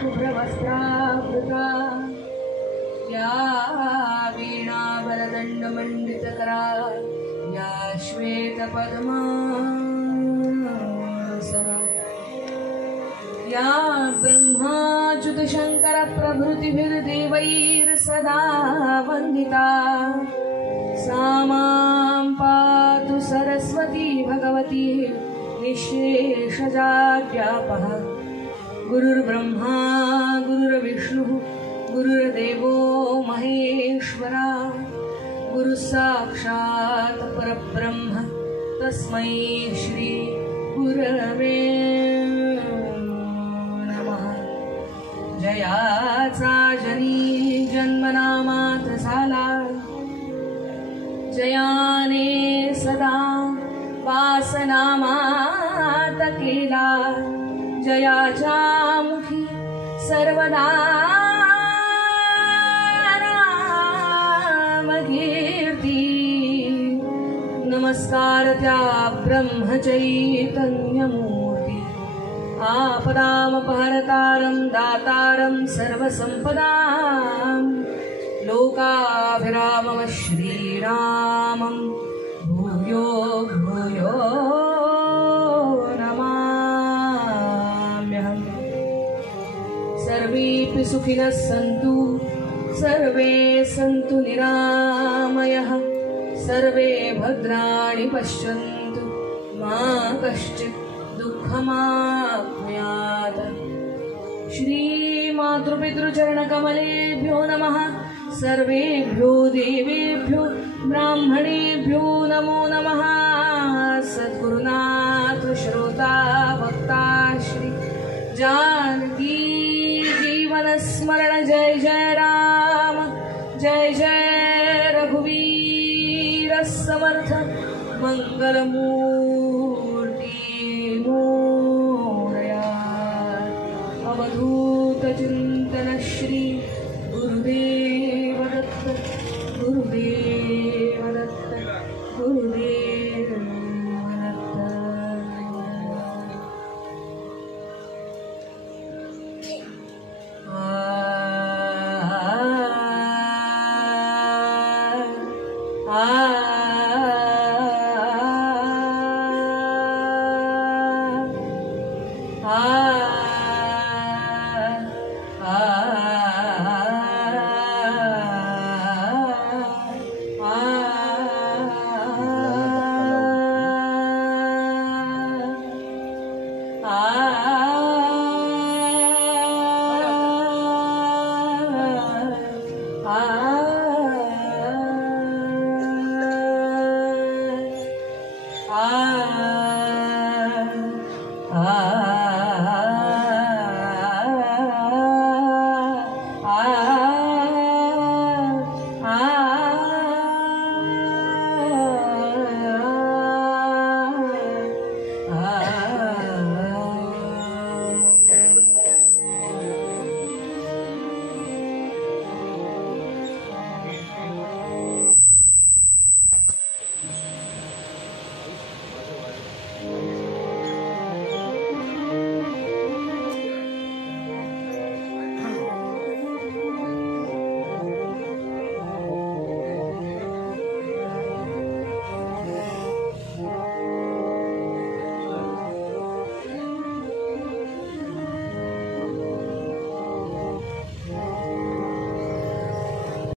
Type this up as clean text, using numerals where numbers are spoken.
शुभ्रवस्त्रावृता या वीणावरदण्डमण्डितकरा या श्वेतपद्मासना या ब्रह्माच्युतशङ्करप्रभृतिभिर्देवैर्सदा वन्दिता सा मां पातु सरस्वती भगवती निःशेषजाड्यापः गुरुर्ब्रह्मा गुरुर्विष्णुः गुरुर्देवो महेश्वरा गुरुसाक्षात् परब्रह्म तस्मै श्री गुरवे नमः। जयाचा जनी जन्मनामात झाला जयाने सदा वासनामात केला जयाच्या मुखी सर्वदा नामकीर्ती नमस्कार त्या ब्रह्मचैतन्यमूर्ती आपदामपहरतारं दातारं सर्वसंपदां लोकाभिरामं श्रीरामं भूयो भूयो नमाम्यहम्। सर्वेऽपि सुखिनः सन्तु सर्वे सन्तु निरामयः सर्वे भद्राणि पश्यन्तु मा कश्चित् दुःखमाप्नुयात्। श्रीमातृपितृचरणकमलेभ्यो नमः। सर्वेभ्यो देवेभ्यो ब्राह्मणेभ्यो नमो नमः। सद्गुरुनाथ श्रोता वक्ता श्री जानकी जीवन स्मरण जय जय राम जय जय रघुवीर समर्थ मंगलमूर्ति मोरया। अवधूत चिंतन श्री गुरुदेव